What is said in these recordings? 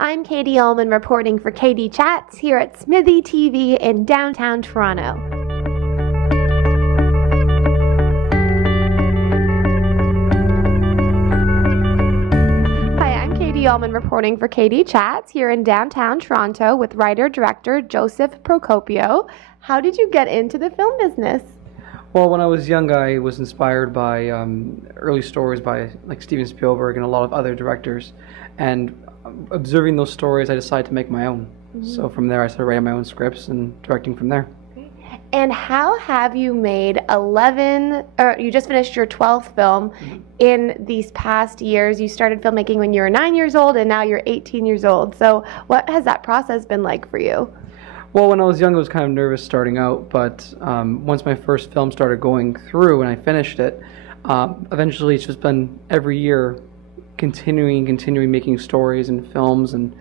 I'm Katie Uhlmann reporting for KD Chats here at SMITHEE TV in downtown Toronto. Hi, I'm Katie Uhlmann reporting for KD Chats here in downtown Toronto with writer-director JOSEPH PROCOPIO. How did you get into the film business? Well, when I was young, I was inspired by early stories by like Steven Spielberg and a lot of other directors, and observing those stories, I decided to make my own. So from there, I started writing my own scripts and directing from there. And how have you made you just finished your 12th film in these past years? You started filmmaking when you were 9 years old, and now you're 18 years old. So what has that process been like for you? Well, when I was young, I was kind of nervous starting out, but once my first film started going through and I finished it, eventually it's just been every year continuing making stories and films and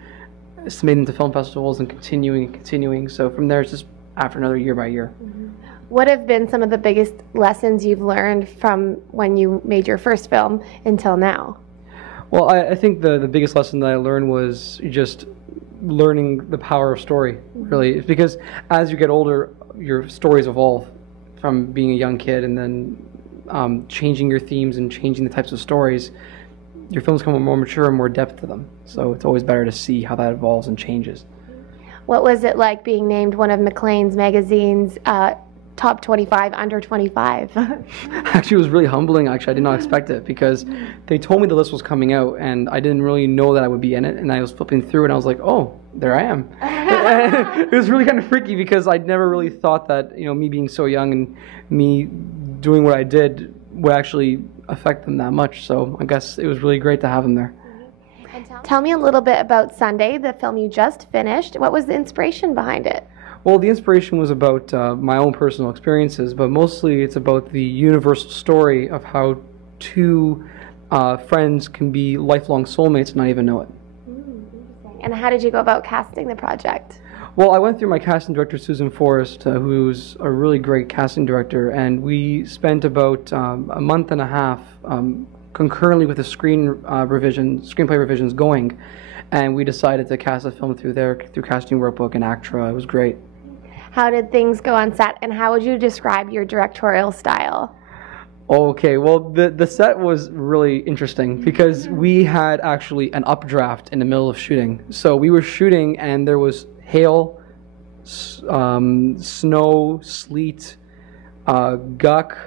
submitting to film festivals and continuing. So from there, it's just after another year by year. What have been some of the biggest lessons you've learned from when you made your first film until now? Well, I think the biggest lesson that I learned was just learning the power of story, really. It's because as you get older, your stories evolve from being a young kid, and then changing your themes and changing the types of stories, your films come with more mature and more depth to them. So it's always better to see how that evolves and changes. What was it like being named one of Maclean's magazine's top 25 under 25? Actually, it was really humbling. Actually, I did not expect it, because they told me the list was coming out and I didn't really know that I would be in it, and I was flipping through and I was like, oh, there I am. It was really kind of freaky, because I'd never really thought that, you know, me being so young and me doing what I did would actually affect them that much. So I guess it was really great to have them there. Tell me a little bit about Sundae, the film you just finished. What was the inspiration behind it? Well, the inspiration was about my own personal experiences, but mostly it's about the universal story of how two friends can be lifelong soulmates and not even know it. Interesting. And how did you go about casting the project? Well, I went through my casting director, Susan Forrest, who's a really great casting director, and we spent about a month and a half concurrently with the screenplay revisions going, and we decided to cast a film through Casting Workbook and ACTRA. It was great. How did things go on set, and how would you describe your directorial style? Okay, well, the set was really interesting because we had actually an updraft in the middle of shooting. So we were shooting and there was hail, snow, sleet, guck.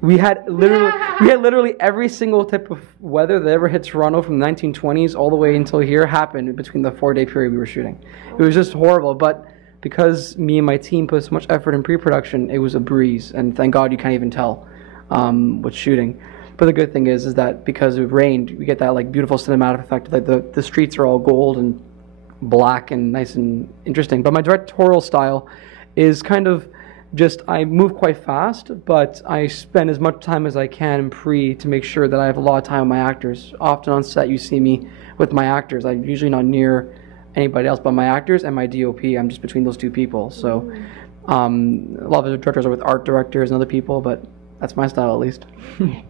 We had literally every single type of weather that ever hit Toronto from the 1920s all the way until here happened between the 4-day period we were shooting. It was just horrible, but because me and my team put so much effort in pre-production, it was a breeze, and thank God you can't even tell with shooting. But the good thing is that because it rained, we get that like beautiful cinematic effect. Like the streets are all gold and black and nice and interesting. But my directorial style is kind of just, I move quite fast, but I spend as much time as I can in pre to make sure that I have a lot of time with my actors. Often on set you see me with my actors. I'm usually not near anybody else but my actors and my DOP. I'm just between those two people. So a lot of the directors are with art directors and other people, but that's my style at least.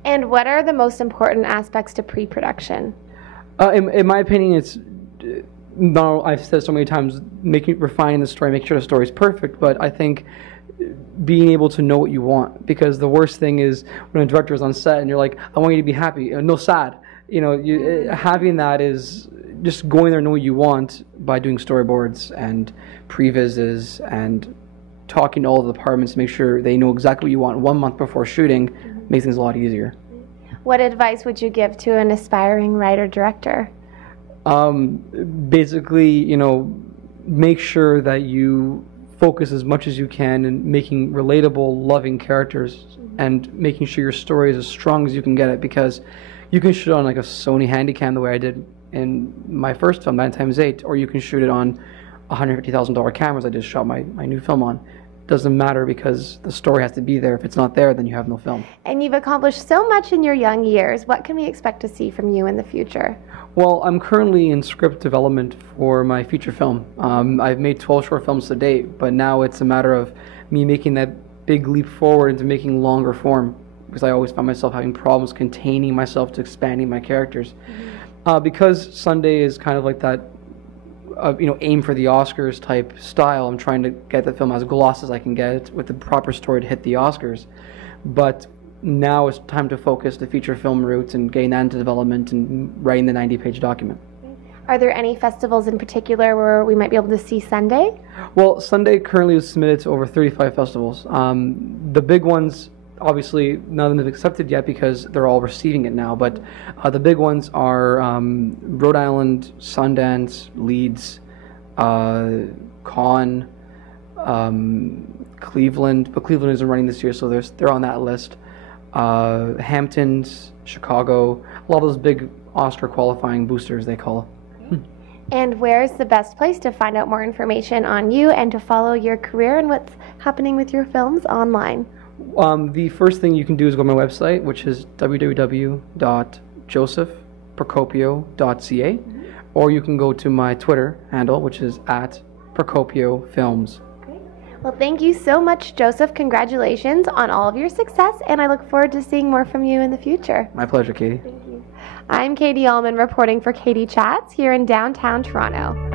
And what are the most important aspects to pre-production? In my opinion, it's I've said so many times, refining the story, making sure the story is perfect, but I think being able to know what you want, because the worst thing is when a director is on set and you're like, I want you to be happy, no sad. You know, having that is just going there and know what you want by doing storyboards and previses and talking to all the departments to make sure they know exactly what you want 1 month before shooting makes things a lot easier. What advice would you give to an aspiring writer-director? Basically, you know, make sure that you focus as much as you can in making relatable, loving characters and making sure your story is as strong as you can get it, because you can shoot on like a Sony Handycam the way I did in my first film, 9x8, or you can shoot it on $150,000 cameras I just shot my new film on. Doesn't matter, because the story has to be there. If it's not there, then you have no film. And you've accomplished so much in your young years. What can we expect to see from you in the future? Well, I'm currently in script development for my feature film. I've made 12 short films to date, but now it's a matter of me making that big leap forward into making longer form, because I always found myself having problems containing myself to expanding my characters. Because Sundae is kind of like that aim for the Oscars type style. I'm trying to get the film as gloss as I can get with the proper story to hit the Oscars. But now it's time to focus the feature film route and getting that into development and writing the 90-page document. Are there any festivals in particular where we might be able to see Sundae? Well, Sundae currently is submitted to over 35 festivals. The big ones, obviously, none of them have accepted yet because they're all receiving it now. But the big ones are Rhode Island, Sundance, Leeds, Cannes, Cleveland. But Cleveland isn't running this year, so they're on that list. Hamptons, Chicago, a lot of those big Oscar qualifying boosters, they call. And where's the best place to find out more information on you and to follow your career and what's happening with your films online? The first thing you can do is go to my website, which is www.josephprocopio.ca, or you can go to my Twitter handle, which is @ProCopioFilms. Well, thank you so much, Joseph. Congratulations on all of your success, and I look forward to seeing more from you in the future. My pleasure, Katie. Thank you. I'm Katie Uhlmann reporting for Katie Chats here in downtown Toronto.